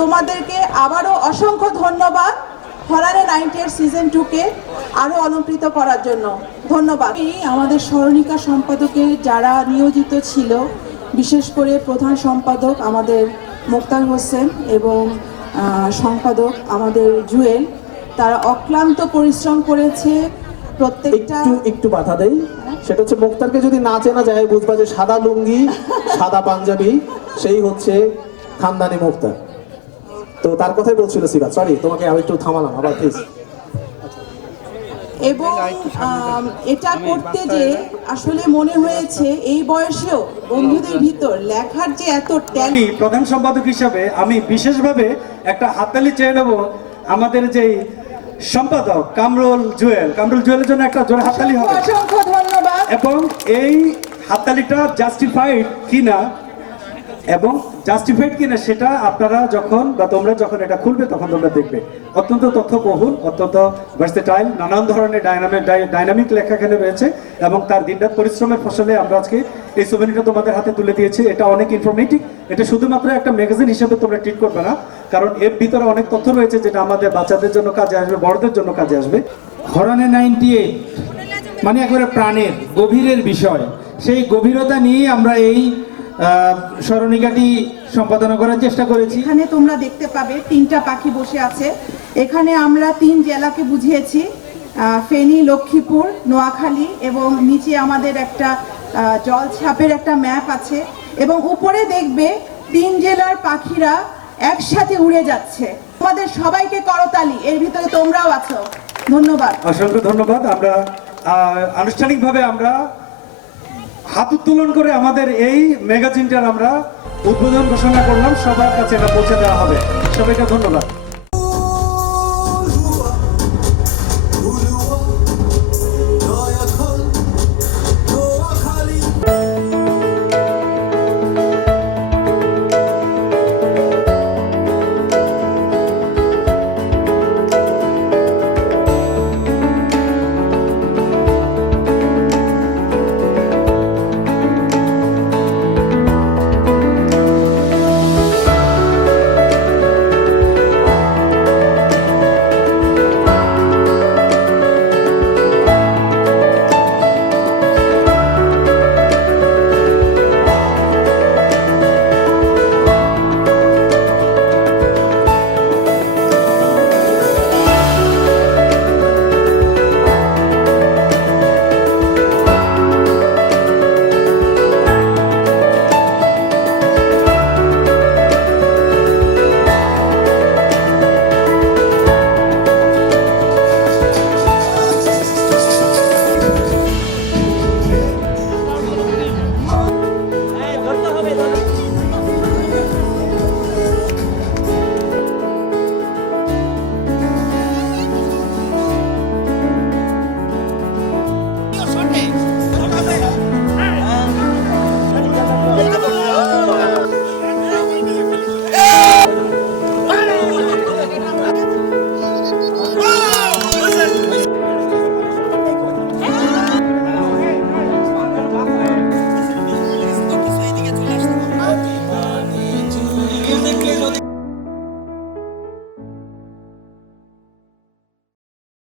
তোমাদেরকে আবারও অসংখ্য ধন্যবাদ হরারে 90 এর সিজন 2 কে আরো অলংকৃত করার জন্য ধন্যবাদ। আমাদের স্মরণিকা সম্পাদকে যারা নিয়োজিত ছিল, বিশেষ করে প্রধান সম্পাদক আমাদের মোক্তার হোসেন এবং সম্পাদক আমাদের জুয়েল, তারা অক্লান্ত পরিশ্রম করেছে। প্রত্যেকটা একটু বাধা দেই, সেটা হচ্ছে মোক্তারকে যদি না চেনা যায় বুঝবা যে সাদা লুঙ্গি সাদা পাঞ্জাবি সেই হচ্ছে খানদানি মোক্তার। তো তার কথাই বলছিল সিরাজ, সরি তোমাকে আমি একটু থামালাম, আবার প্লিজ। এবং এটা করতে যে আসলে মনে হয়েছে এই বয়সেও বন্ধুদের ভিতর লেখার যে এত ট্যালেন্ট। প্রধান সম্পাদক হিসাবে আমি বিশেষভাবে একটা হাততালি চেয়ে নেব আমাদের যে সম্পাদক কামরুল জুয়েলের জন্য একটা জোরে হাততালি হবে। অসংখ্য ধন্যবাদ। এবং এই হাততালিটা জাস্টিফাইড কিনা সেটা আপনারা যখন বা তোমরা যখন এটা খুলবে তখন তোমরা দেখবে। অত্যন্ত তথ্যবহুল, অত্যন্ত ভার্সেটাইল, নানান ধরনের ডাইনামিক লেখা এখানে রয়েছে এবং তার দিনরাত পরিশ্রমের ফসলে আমরা আজকে এই ছবিটা তোমাদের হাতে তুলে দিয়েছি। এটা অনেক ইনফরমেটিভ, এটা শুধুমাত্র একটা ম্যাগাজিন হিসেবে তোমরা ট্রিট করবে না, কারণ এর ভিতরে অনেক তথ্য রয়েছে যেটা আমাদের বাচ্চাদের জন্য কাজে আসবে, বড়দের জন্য কাজে আসবে। হরানে 98 মানে একেবারে প্রাণের গভীরের বিষয়, সেই গভীরতা নিয়ে আমরা এই স্মরণিকাটি সম্পাদনা করার চেষ্টা করেছি। এখানে তোমরা দেখতে পাবে 3টা পাখি বসে আছে। এখানে আমরা 3 জেলাকে বুঝিয়েছি, ফেনী, লক্ষ্মীপুর, নোয়াখালী, এবং নিচে আমাদের একটা জলছাপের একটা ম্যাপ আছে এবং উপরে দেখবে 3 জেলার পাখিরা একসাথে উড়ে যাচ্ছে। তোমাদের সবাইকে করতালি, এর ভিতরে তোমরাও আছো। ধন্যবাদ, অসংখ্য ধন্যবাদ। আমরা আনুষ্ঠানিকভাবে আমরা হাত উত্তোলন করে আমাদের এই ম্যাগাজিনটার আমরা উদ্বোধন ঘোষণা করলাম। সবার কাছে এটা পৌঁছে দেওয়া হবে। সবাইকে ধন্যবাদ।